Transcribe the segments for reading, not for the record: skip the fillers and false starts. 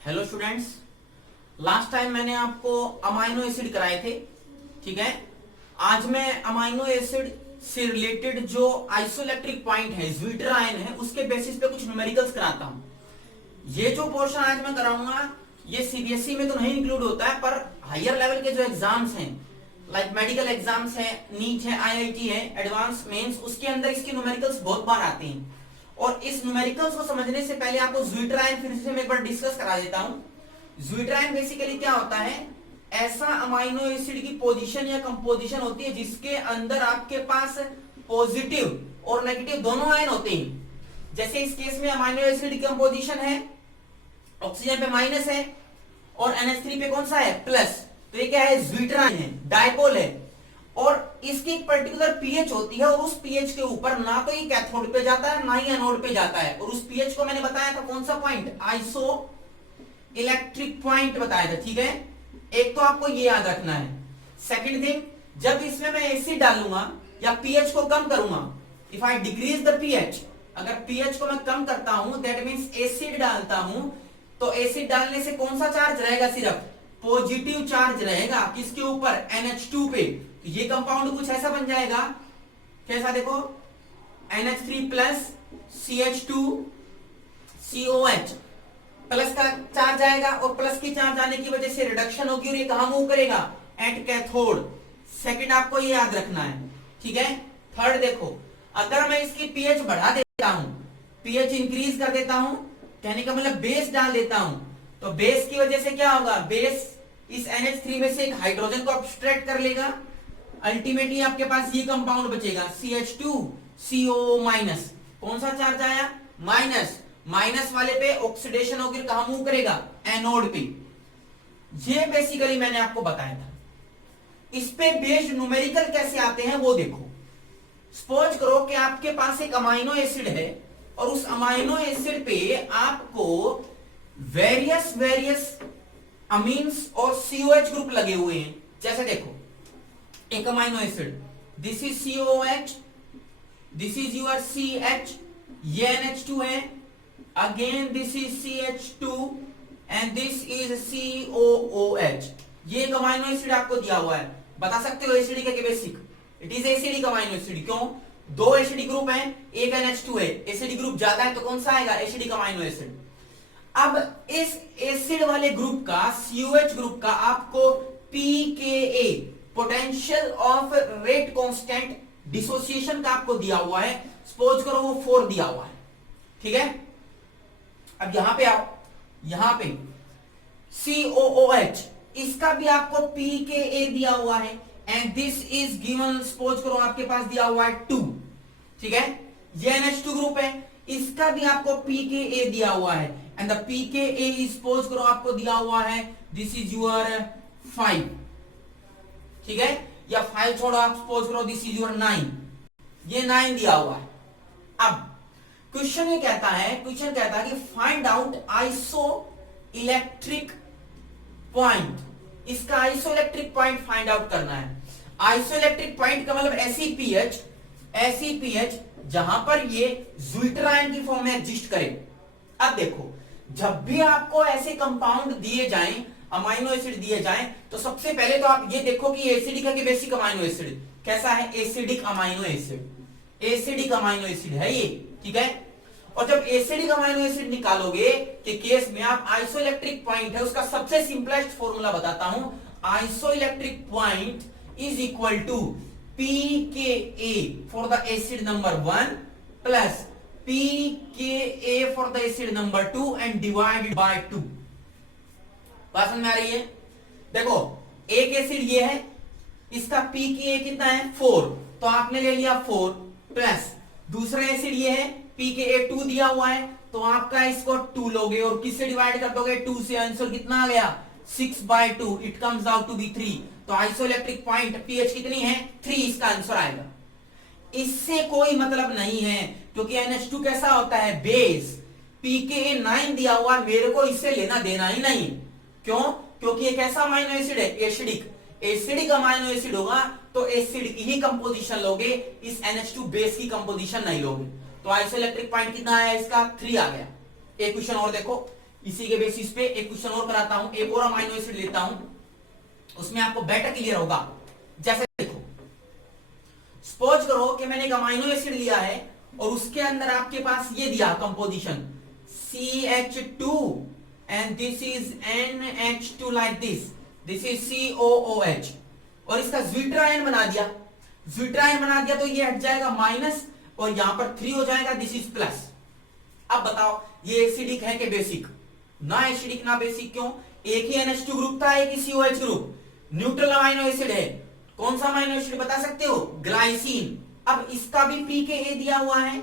Hello students, last time मैंने आपको amino acid कराए थे। ठीक है, आज मैं अमाइनो एसिड से रिलेटेड जो आइसोइलेक्ट्रिक पॉइंट है, ज्विटर आयन है, उसके बेसिस पे कुछ न्यूमेरिकल्स कराता हूं। ये जो पोर्शन आज मैं कराऊंगा ये सीबीएसई में तो नहीं इंक्लूड होता है, पर हायर लेवल के जो एग्जाम्स हैं, लाइक मेडिकल एग्जाम्स है, नीट है, आईआईटी है, एडवांस मेंस, उसके अंदर इसके न्यूमेरिकल्स बहुत बार आते हैं। और इस न्यूमेरिकल्स को समझने से पहले आपको ज्विटर आयन फिर से मैं एक बार डिस्कस करा देता हूं। ज्विटर आयन बेसिकली क्या होता है? ऐसा अमाइनो एसिड की पोजीशन या कंपोजिशन होती है जिसके अंदर आपके पास पॉजिटिव और नेगेटिव दोनों आयन होते हैं। जैसे इस केस में अमाइनो एसिड की कंपोजिशन है, ऑक्सीजन पे माइनस है और NH3 पे कौन सा है? प्लस। तो ये क्या है? ज्विटर आयन है, डायपोल है। और इसकी एक पर्टिकुलर पीएच होती है और उस पीएच के ऊपर ना तो ये कैथोड पे जाता है ना ही एनोड पे जाता है। और उस पीएच को मैंने बताया था कौन सा पॉइंट? आइसो इलेक्ट्रिक पॉइंट बताया था। ठीक है, एक तो आपको ये याद रखना है। सेकंड थिंग, जब इसमें मैं एसिड डालूंगा या पीएच को कम करूंगा, if I decrease the pH, अगर पीएच को मैं कम करता हूं दैट मींस एसिड डालता हूं, तो एसिड डालने से कौन सा चार्ज रहेगा? सिर्फ पॉजिटिव चार्ज रहेगा। किसके ऊपर? NH2 पे। तो ये कंपाउंड कुछ ऐसा बन जाएगा, कैसा? देखो, NH3 plus CH2 COH, plus का चार्ज आएगा और प्लस की चार्ज आने की वजह से रिडक्शन होगी और ये कहां मूव करेगा? At cathode. सेकंड आपको ये याद रखना है। ठीक है, थर्ड देखो, अगर मैं इसकी पीएच बढ़ा देता हूं, पीएच इंक्रीज कर देता हूं, कहने का मतलब बेस डाल देता हूं, तो बेस की वजह से क्या होगा? बेस इस NH3 में से एक हाइड्रोजन को अब्स्ट्रैक्ट कर लेगा। अल्टीमेटली आपके पास ये कंपाउंड बचेगा CH2 CO माइनस। कौन सा चार्ज आया? माइनस। माइनस वाले पे ऑक्सीडेशन होकर कहां मूव करेगा? एनोड पे। ये बेसिकली मैंने आपको बताया था। इस पे बेस्ड न्यूमेरिकल कैसे आते हैं वो देखो। सपोज करो कि आपके पास एक अमाइनो एसिड है और उस अमाइनो एसिड पे आपको वेरियस अमीन्स और COH ग्रुप लगे हुए हैं। जैसे देखो, एक amino acid, this is COH, this is your CH, ये NH2 है, again this is CH2 and this is COOH। ये एक अमाइनो एसिड आपको दिया हुआ है। बता सकते हो एसिडिक है कि basic? It is acidic amino acid. क्यों? दो एसिडिक ग्रुप हैं, एक NH2 है, एसिडिक ग्रुप ज्यादा है तो कौन सा आएगा? Acidic amino acid. अब इस एसिड वाले ग्रुप का, COH ग्रुप का, आपको pKa, potential of rate constant dissociation का आपको दिया हुआ है। सपोज करो वो 4 दिया हुआ है। ठीक है, अब यहां पे आओ, यहां पे COOH, इसका भी आपको pKa दिया हुआ है and this is given, suppose करो आपके पास दिया हुआ है 2। ठीक है, ये NH2 ग्रुप है, इसका भी आपको pKa दिया हुआ है and the pKa is, suppose करो आपको दिया हुआ है, दिस इज योर 5। ठीक है, या 5 छोड़ो, आप सपोज करो दिस इज योर 9, ये 9 दिया हुआ है। अब क्वेश्चन ये कहता है, क्वेश्चन कहता है कि find out isoelectric point. इसका isoelectric point find out करना है। आइसो इलेक्ट्रिक पॉइंट का मतलब ऐसी पीएच जहां पर ये ज्विटर आयन की फॉर्म में एग्जिस्ट करे। अब देखो, जब भी आपको ऐसे कंपाउंड दिए जाएं, अमाइनो एसिड दिए जाएं, तो सबसे पहले तो आप ये देखो कि एसिडिक है कि बेसिक अमाइनो एसिड। कैसा है? Acidic amino acid. Acidic amino acid है ये। ठीक है, और जब एसिडिक अमाइनो एसिड निकालोगे कि केस में आप आइसोइलेक्ट्रिक पॉइंट है, उसका सबसे सिंपलेस्ट फॉर्मूला बताता हूं। Isoelectric point is equal to pKa for the acid number 1 plus pKa for the acid number 2 and divided by 2। बात समझ में आ रही है? देखो, एक एसिड ये है, इसका pKa कितना है? 4, तो आपने ले लिया 4 प्लस दूसरा एसिड ये है, pKa 2 दिया हुआ है, तो आपका इसको 2 लोगे और किससे डिवाइड कर दोगे? 2 से। आंसर कितना आ गया? 6/2। It comes out to be 3। तो आइसोइलेक्ट्रिक पॉइंट pH कितनी है? 3, इसका आंसर आएगा। इससे कोई मतलब नहीं है क्योंकि NH2 कैसा होता है? बेस। pKa 9 दिया हुआ, मेरे को इससे लेना देना ही नहीं। क्यों? क्योंकि एक ऐसा अमाइनो एसिड है, एसिडिक। एसिडिक अमाइनो एसिड होगा तो एसिड की ही कंपोजिशन लोगे, इस NH2 बेस की कंपोजिशन नहीं लोगे। तो आइसोइलेक्ट्रिक पॉइंट कितना आया इसका? 3 आ गया। एक क्वेश्चन और देखो, इसी के बेसिस पे एक क्वेश्चन और कराता हूं, एक और अमाइनो एसिड लेता हूं, उसमें आपको बेटर क्लियर होगा। जैसे देखो, सपोज करो कि मैंने एक अमाइनो एसिड लिया है और उसके अंदर आपके पास ये दिया composition CH2 and this is NH2 like this is COOH, और इसका ज्विटर बना दिया, तो ये हट जाएगा माइनस और यहां पर 3 हो जाएगा, दिस इज प्लस। अब बताओ ये एसिडिक है कि बेसिक? ना एसिडिक ना बेसिक, क्यों? एक ही NH2 ग्रुप था, एक ही COH group, neutral amino acid है। कौन सा अमाइनो एसिड बता सकते हो? ग्लाइसिन। अब इसका भी pKa दिया हुआ है,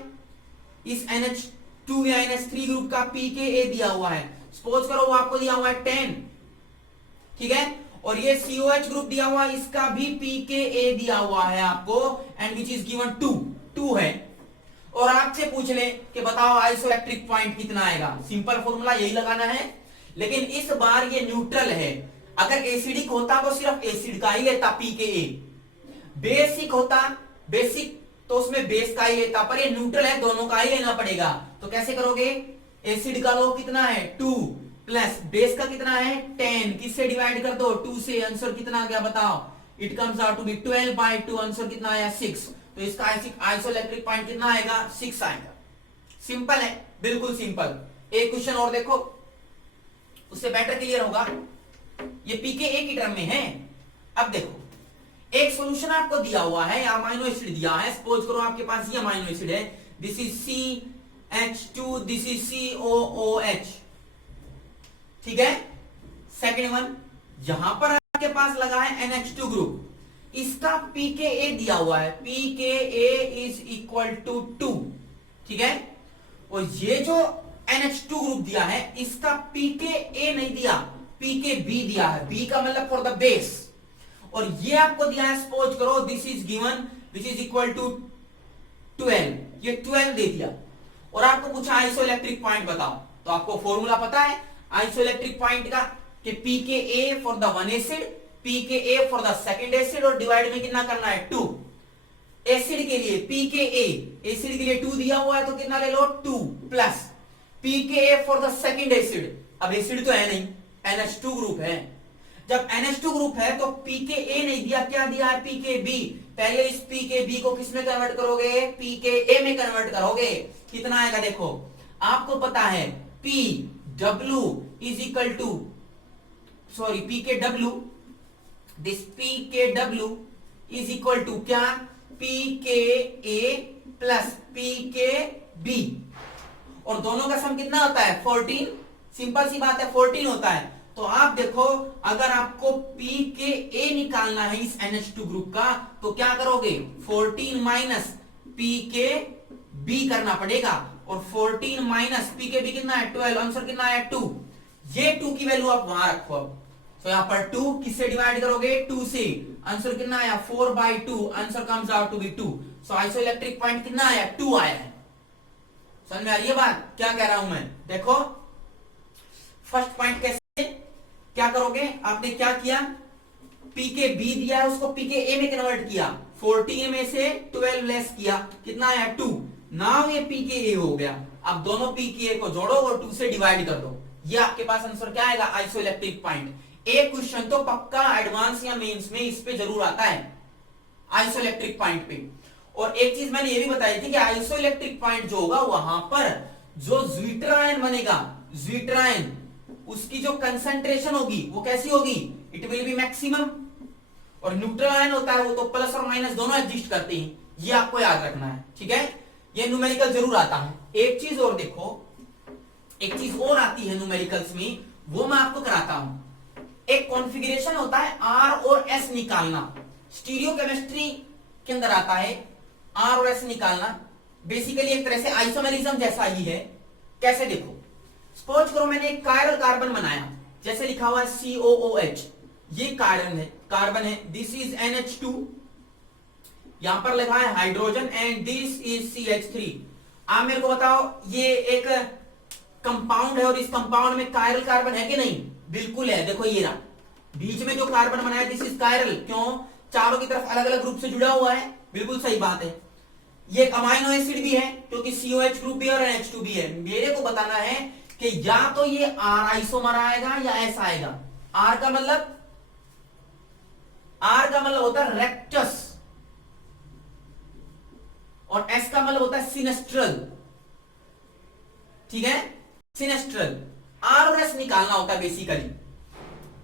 इस NH2 या NH3 ग्रुप का pKa दिया हुआ है। सपोज करो वो आपको दिया हुआ है 10, ठीक है, और ये COH ग्रुप दिया हुआ है, इसका भी pKa दिया हुआ है आपको, एंड विच इज गिवन 2 है। और आपसे पूछ ले कि बताओ आइसोइलेक्ट्रिक पॉइंट कितना आएगा, सिंपल फॉर्मूला यही लगाना है, लेकिन इस बार ये न्यूट्रल है। अगर एसिडिक होता तो सिर्फ एसिड का ही लेता pKa, बेसिक होता बेसिक तो उसमें बेस का ही लेता, पर ये न्यूट्रल है, दोनों का ही लेना पड़ेगा। तो कैसे करोगे? एसिड का लो कितना है 2 प्लस बेस का कितना है 10, किससे डिवाइड कर दो 2 से, आंसर कितना आ गया बताओ? It comes out to be 12/2, answer कितना आया 6। तो इसका आइसोइलेक्ट्रिक पॉइंट कितना आएगा? 6 आएगा। सिंपल है, बिल्कुल सिंपल। एक क्वेश्चन और देखो, उससे बेटर क्लियर होगा। ये pKa की टर्म में है। अब देखो, एक सॉल्यूशन आपको दिया हुआ है, अमाइनो एसिड दिया है, सपोज करो आपके पास ये अमाइनो एसिड है, this is CH2, this is COOH, ठीक है। सेकेंड वन, यहां पर आपके पास लगा है NH2 ग्रुप, इसका pKa दिया हुआ है, pKa इज इक्वल टू 2, ठीक है। और ये जो NH2 ग्रुप दिया है, इसका pKa नहीं दिया, pKb दिया है, B का मतलब फॉर द बेस, और ये आपको दिया है, सपोज करो this is given which is equal to 12, ये 12 दे दिया, और आपको पूछा आइसोइलेक्ट्रिक पॉइंट बताओ। तो आपको फॉर्मूला पता है आइसोइलेक्ट्रिक पॉइंट का कि pKa for the one acid, pKa for the second acid, और डिवाइड में कितना करना है 2। एसिड के लिए pKa, एसिड के लिए 2 दिया हुआ है तो कितना ले लो 2 plus pKa for the second acid. अब एसिड तो है नहीं, NH2 ग्रुप है, जब NH2 ग्रुप है तो pKa नहीं दिया, क्या दिया है pKb। पहले इस pKb को किस में कन्वर्ट करोगे? pKa में कन्वर्ट करोगे। कितना आएगा देखो, आपको पता है Pw is equal to, sorry pKw, this pKw is equal to क्या? pKa प्लस pKb, और दोनों का सम कितना होता है 14। सिंपल सी बात है, 14 होता है। तो आप देखो, अगर आपको pKa निकालना है इस NH2 ग्रुप का, तो क्या करोगे? 14 माइनस pKb करना पड़ेगा, और 14 माइनस pKb कितना है 12, आंसर कितना है 2। ये 2 की वैल्यू आप वहां रखो। अब तो यहां पर 2 किससे डिवाइड करोगे? 2 से, आंसर कितना आया 4/2, answer comes out to be 2। So isoelectric point कितना आया? 2 आया है। समझ में आ रही है बात क्या कह रहा हूं मैं? देखो फर्स्ट पॉइंट कैसे क्या करोगे? आपने क्या किया? pKb दिया है, उसको pKa में कन्वर्ट किया, 14 में से 12 लेस किया, कितना आया 2। नाउ ये pKa हो गया। अब दोनों pKa को जोड़ो और 2 से डिवाइड कर दो, ये आपके पास आंसर क्या आएगा? Isoelectric point. एक क्वेश्चन तो पक्का एडवांस या मेंस में इस पे जरूर आता है, आइसोइलेक्ट्रिक पॉइंट पे। और एक चीज मैंने ये भी बताई थी कि आइसोइलेक्ट्रिक पॉइंट जो होगा वहां पर जो ज्विटर आयन बनेगा, ज्विटर आयन, उसकी जो कंसंट्रेशन होगी वो कैसी होगी? It will be maximum. और न्यूट्रल आयन होता है वो तो प्लस और माइनस दोनों एग्जिस्ट करते हैं, ये आपको याद रखना है, ठीक है। ये न्यूमेरिकल जरूर आता है। एक चीज और देखो, एक चीज और आती है न्यूमेरिकल्स में, वो मैं आपको कराता हूं। एक कॉन्फ़िगरेशन होता है R और S निकालना, स्टीरियो केमिस्ट्री के अंदर आता है R और S निकालना। बेसिकली एक तरह से आइसोमेरिज्म जैसा ही है। कैसे देखो, सपोज करो मैंने एक कायरल कार्बन बनाया, जैसे लिखा हुआ है COOH, ये कार्बन है, दिस इज NH2, यहां पर लिखा है hydrogen, and this is CH3। आप मेरे को बताओ ये एक कंपाउंड है और इस कंपाउंड में कायरल कार्बन है कि नहीं? बिल्कुल है। देखो ये रहा, बीच में जो कार्बन बनाया दिस इज कायरल, क्यों? चारों की तरफ अलग अलग ग्रुप से जुड़ा हुआ है, बिल्कुल सही बात है। ये एक अमाइनो एसिड भी है क्योंकि COH ग्रुप भी और NH2 भी है। मेरे को बताना है कि या तो ये आर आइसोमर आएगा या एस आएगा। आर का मतलब होता है रेक्टस और एस का मतलब होता है सिनेस्ट्रल। ठीक है, सिनेस्ट्रल। आर और एस निकालना होता है बेसिकली,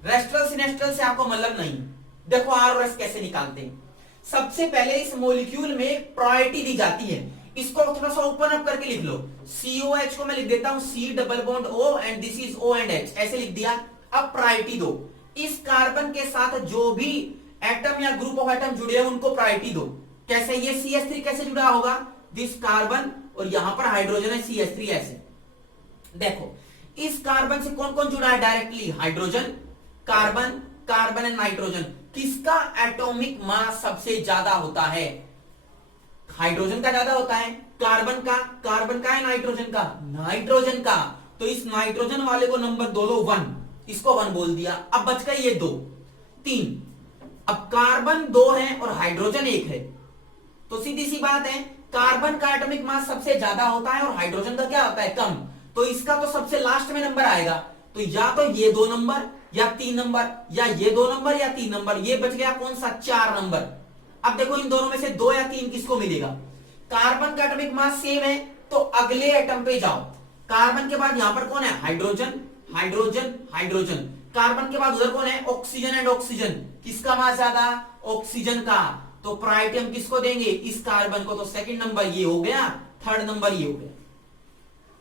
रेस्ट्रल सिनेस्ट्रल से आपको मतलब नहीं। देखो आर और एस कैसे निकालते हैं। सबसे पहले इस मॉलिक्यूल में प्रायोरिटी दी जाती है। इसको थोड़ा सा ओपन अप करके लिख लो। COH को मैं लिख देता हूं C double bond O and this is O and H, ऐसे लिख दिया। अब प्रायोरिटी दो। इस कार्बन के साथ जो भी एटम या ग्रुप ऑफ एटम जुड़े हैं उनको प्रायोरिटी दो। कैसे? ये CH3 कैसे जुड़ा होगा? दिस कार्बन और यहां पर हाइड्रोजन है CH3 ऐसे। देखो इस कार्बन से कौन कौन जुड़ा है directly? Hydrogen, carbon, carbon and nitrogen. किसका एटॉमिक मास सबसे ज्यादा होता है? हाइड्रोजन का ज्यादा होता है। कार्बन का है नाइट्रोजन का? नाइट्रोजन का। तो इस नाइट्रोजन वाले को नंबर दो लो 1, इसको 1 बोल दिया। अब बच गए ये 2, 3। अब कार्बन 2 है और हाइड्रोजन 1 है, तो सीधी सी बात है कार्बन का एटॉमिक मास सबसे ज्यादा होता है और हाइड्रोजन का क्या होता है? कम। तो इसका तो सबसे लास्ट में नंबर आएगा। तो या तो ये 2 नंबर या 3 नंबर, या ये 2 नंबर या 3 नंबर। ये बच गया कौन सा? 4 नंबर। अब देखो इन दोनों में से 2 या 3 किसको मिलेगा? कार्बन का एटॉमिक मास सेम है तो अगले एटम पे जाओ। कार्बन के बाद यहां पर कौन है? Hydrogen, hydrogen, hydrogen. कार्बन के बाद उधर कौन है? Oxygen and oxygen. किसका मास ज्यादा? ऑक्सीजन का। तो प्रायोरिटी हम किसको देंगे? इस कार्बन को। तो सेकंड नंबर ये हो गया, थर्ड नंबर ये हो गया।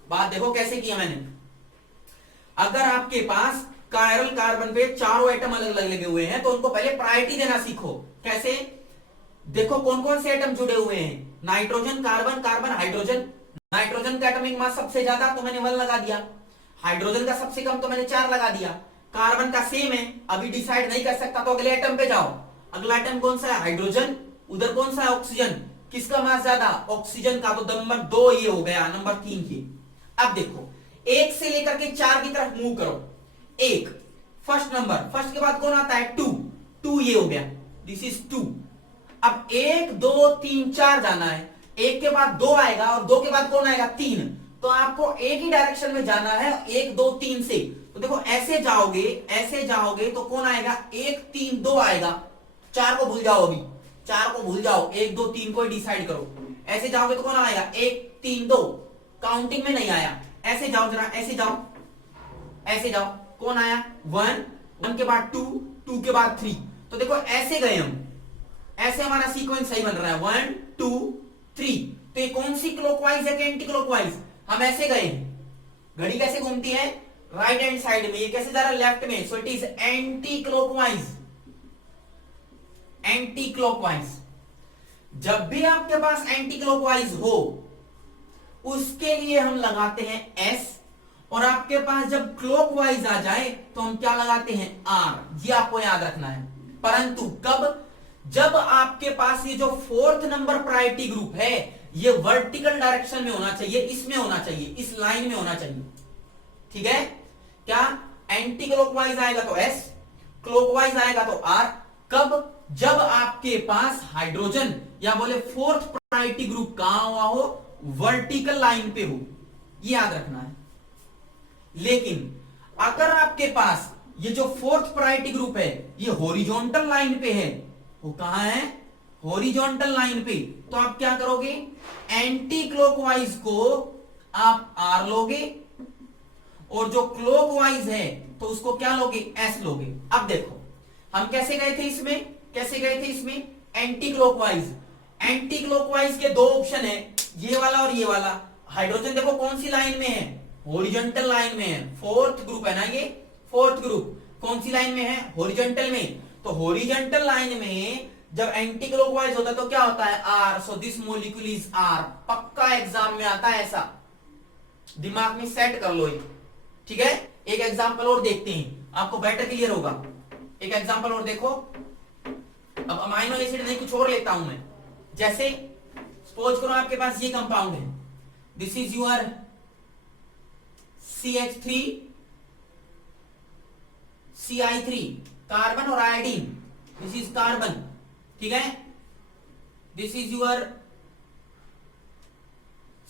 बात देखो कैसे किया मैंने। अगर आपके पास कायरल कार्बन पे चारों एटम अलग अलग लगे हुए हैं तो उनको पहले प्रायोरिटी देना सीखो। कैसे? देखो कौन कौन से एटम जुड़े हुए हैं? Nitrogen, carbon, carbon, hydrogen. Nitrogen का एटॉमिक मास सबसे ज्यादा तो मैंने 1 लगा दिया। हाइड्रोजन का सबसे कम तो मैंने 4 लगा दिया। कार्बन का सेम है, अभी डिसाइड नहीं कर सकता तो अगले एटम पे जाओ। अगला एटम कौन सा है? हाइड्रोजन। उधर कौन सा है? ऑक्सीजन। किसका मास ज्यादा? ऑक्सीजन का। तो नंबर 2 ये हो गया, नंबर 3 ये। अब देखो 1 से लेकर के 4 की तरफ मूव करो। 1 फर्स्ट नंबर, फर्स्ट के बाद कौन आता है? 2 ये हो गया, दिस इज 2। अब 1 2 3 4 जाना है। 1 के बाद 2 आएगा और 2 के बाद कौन आएगा? 3। तो आपको एक ही डायरेक्शन में जाना है, 1 2 3 से। तो देखो ऐसे जाओगे तो कौन आएगा? 1 3 2 आएगा। 4 को भूल जाओ, अभी 4 को भूल जाओ, 1 2 3 को डिसाइड करो। ऐसे जाओगे तो कौन आएगा? 1 3 2, काउंटिंग में नहीं आया। ऐसे जाओ जरा, ऐसे जाओ, कौन आया? 1 के बाद 2 के बाद 3। तो देखो ऐसे गए हम, ऐसे हमारा सीक्वेंस सही बन रहा है 1 2 3। तो ये कौन सी क्लॉकवाइज है कि एंटी क्लॉकवाइज? हम ऐसे गए हैं। घड़ी कैसे घूमती है? राइट हैंड साइड में। ये कैसे जा रहा है? लेफ्ट में। So it is anti clockwise. Anti clockwise. जब भी आपके पास एंटी क्लॉकवाइज हो उसके लिए हम लगाते हैं S, और आपके पास जब क्लॉकवाइज आ जाए तो हम क्या लगाते हैं? R। ये आपको याद रखना है। परंतु कब? जब आपके पास ये जो 4th नंबर प्रायोरिटी ग्रुप है ये वर्टिकल डायरेक्शन में होना चाहिए, इसमें होना चाहिए, इस लाइन में होना चाहिए। ठीक है? क्या एंटी क्लॉकवाइज आएगा तो S, क्लॉकवाइज आएगा तो R। कब? जब आपके पास हाइड्रोजन या बोले 4th प्रायोरिटी ग्रुप कहां हुआ हो? वर्टिकल लाइन पे हो। ये याद रखना है। लेकिन अगर आपके पास ये जो 4th प्रायोरिटी ग्रुप है ये हॉरिजॉन्टल लाइन पे है, वो कहां है? हॉरिजॉन्टल लाइन पे। तो आप क्या करोगे? एंटी क्लॉकवाइज को आप R लोगे और जो क्लॉकवाइज है तो उसको क्या लोगे? S लोगे। अब देखो हम कैसे गए थे इसमें? Anti clockwise. एंटी क्लॉकवाइज के 2 ऑप्शन है, ये वाला और ये वाला। हाइड्रोजन देखो कौन सी लाइन में है? हॉरिजॉन्टल लाइन में है। 4th ग्रुप है ना ये, 4th ग्रुप कौन सी लाइन में है? हॉरिजॉन्टल में। तो हॉरिजॉन्टल लाइन में जब एंटी क्लॉकवाइज होता है तो क्या होता है? R। So this molecule is R। पक्का एग्जाम में आता है ऐसा, दिमाग में सेट कर लो ये। ठीक है? एक एग्जांपल और देखते हैं, आपको बेटर क्लियर होगा। एक एग्जांपल और देखो। अब अमाइनो एसिड नहीं कुछ और लेता हूं मैं। जैसे सपोज करो आपके पास ये कंपाउंड है, this is your CH3 CI3, carbon और आयोडीन। This is carbon. ठीक है? दिस इज योर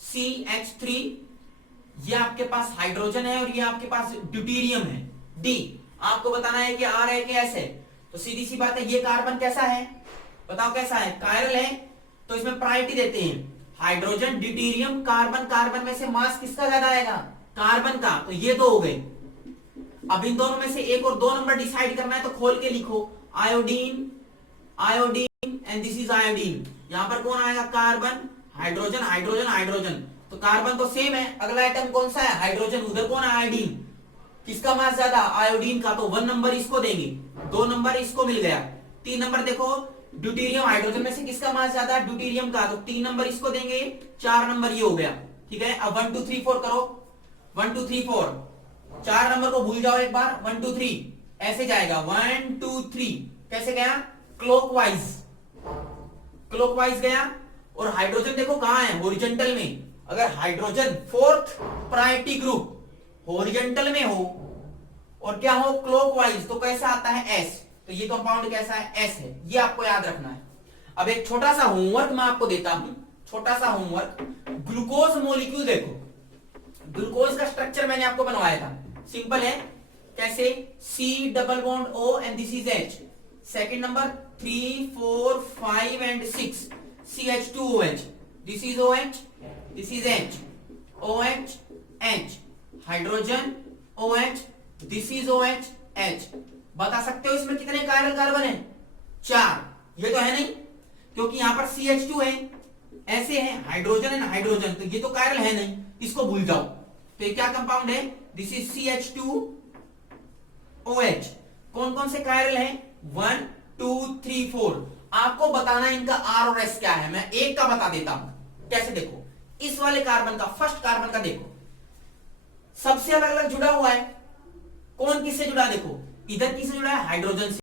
CH3 ये आपके पास हाइड्रोजन है और ये आपके पास ड्यूटेरियम है। डी आपको बताना है कि आर है कि एस है। तो सीधी सी बात है, ये कार्बन कैसा है, बताओ कैसा है, कायरल है, तो इसमें प्रायोरिटी देते हैं हाइड्रोजन, ड्यूटेरियम, कार्बन। कार्बन में से मास किसका ज्यादा आएगा, कार्बन का, तो ये दो हो गए। अब इन दोनों में से एक और 2 नंबर डिसाइड करना है, तो खोल के लिखो, iodine, iodine and this is iodine. यहां पर कौन आएगा, कार्बन, हाइड्रोजन, हाइड्रोजन, हाइड्रोजन, तो कार्बन तो सेम है। अगला आइटम कौन सा है, हाइड्रोजन, उधर कौन है, आयोडीन, किसका मास ज्यादा, आयोडीन का, तो 1 नंबर इसको देंगे, 2 नंबर इसको मिल गया। 3 नंबर देखो, ड्यूटेरियम, हाइड्रोजन में से किसका मास ज्यादा, ड्यूटेरियम का, तो 3 नंबर इसको देंगे, 4 नंबर ये हो गया। ठीक है, अब 1 2 3 4 करो, 1 2 3 4, 4 नंबर को भूल जाओ एक बार, 1 2 3 ऐसे जाएगा, 1 2 3 कैसे गया, क्लॉकवाइज, क्लॉकवाइज गया। और हाइड्रोजन देखो कहां है, हॉरिजॉन्टल में। अगर hydrogen 4th priority group horizontal में हो और क्या हो, क्लॉकवाइज, तो कैसा आता है, एस। तो ये कंपाउंड कैसा है, एस है, ये आपको याद रखना है। अब एक छोटा सा होमवर्क मैं आपको देता हूं, छोटा सा होमवर्क, ग्लूकोज मॉलिक्यूल देखो, ग्लूकोज का स्ट्रक्चर मैंने आपको बनवाया था, सिंपल है, कैसे, C double bond O and this is H। Second number 3 4 5 and 6 CH2OH, this is OH, this is H, OH H, hydrogen OH, this is OH H। बता सकते हो इसमें कितने कायरल कार्बन है, 4। ये तो है नहीं, क्योंकि यहां पर CH2 है, ऐसे है, हाइड्रोजन एंड हाइड्रोजन, तो ये तो कायरल है नहीं, इसको भूल जाओ। तो ये क्या कंपाउंड है, दिस इज CH2OH। कौन कौन से कायरल है, 1 2 3 4। आपको बताना है इनका R और S क्या है। मैं एक का बता देता हूं, कैसे, देखो इस वाले कार्बन का, फर्स्ट कार्बन का देखो, सबसे अलग अलग जुड़ा हुआ है, कौन किससे जुड़ा, देखो इधर किससे जुड़ा है, हाइड्रोजन से,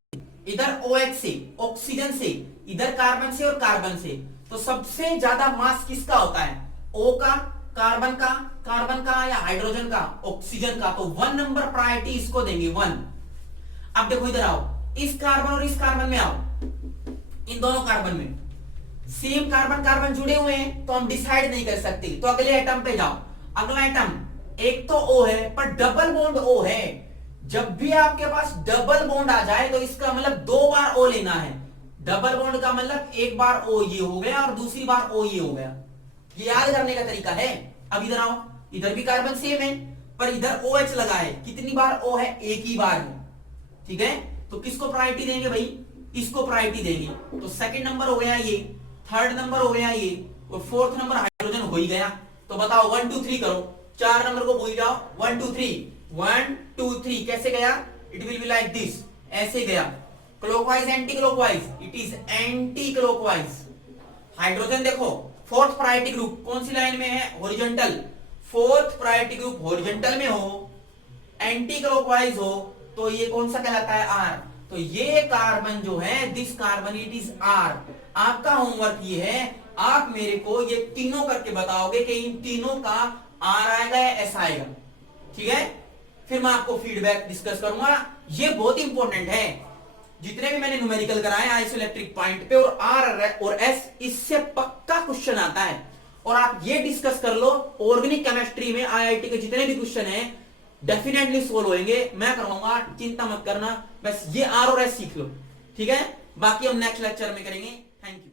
इधर OH से, ऑक्सीजन से, इधर कार्बन से और कार्बन से। तो सबसे ज्यादा मास किसका होता है, O का, कार्बन का, कार्बन का या हाइड्रोजन का, ऑक्सीजन का, तो 1 नंबर प्रायोरिटी इसको देंगे, 1। अब देखो इधर आओ, इस कार्बन और इस कार्बन में आओ, इन दोनों कार्बन में सेम कार्बन कार्बन जुड़े हुए हैं, तो हम डिसाइड नहीं कर सकते। तो अगले आइटम पे जाओ, अगला आइटम, एक तो O है पर डबल बॉन्ड O है। जब भी आपके पास डबल बॉन्ड आ जाए तो इसका मतलब 2 बार O लेना है। डबल बॉन्ड का मतलब एक बार O ये हो गया और दूसरी बार O ये हो गया। ये याद करने का तरीका है। अब इधर आओ, इधर भी कार्बन सेम है पर इधर OH लगा है, कितनी बार O है, एक ही बार है। ठीक है, तो किसको प्रायोरिटी देंगे भाई, इसको प्रायोरिटी देंगे। तो सेकंड नंबर हो गया ये, थर्ड नंबर हो गया ये, और फोर्थ नंबर हाइड्रोजन हो ही गया। तो बताओ 1 2 3 करो, 4 नंबर को भूल जाओ, 1 2 3, 1 2 3 कैसे गया, it will be like this, ऐसे गया। Clockwise anti clockwise, it is anti clockwise. Hydrogen देखो 4th प्रायोरिटी ग्रुप कौन सी लाइन में है, horizontal. 4th priority group horizontal में हो, एंटी क्लॉकवाइज हो, तो ये कौन सा कहलाता है, आर। तो ये कार्बन जो है, this carbon it is R. आपका होमवर्क ये है, आप मेरे को ये तीनों करके बताओगे कि इन तीनों का आर आएगा या एस आएगा। ठीक है, फिर मैं आपको फीडबैक डिस्कस करूंगा। ये बहुत इंपॉर्टेंट है, जितने भी मैंने न्यूमेरिकल कराए आइसोइलेक्ट्रिक पॉइंट पे, और आर और एस, इससे पक्का क्वेश्चन आता है। और आप ये डिस्कस कर लो, ऑर्गेनिक केमिस्ट्री में आईआईटी के जितने भी क्वेश्चन है डेफिनेटली सोल्व होंगे, मैं करवाऊंगा, चिंता मत करना। बस ये आर और एस सीख लो, ठीक है। बाकी हम नेक्स्ट लेक्चर में करेंगे। Thank you.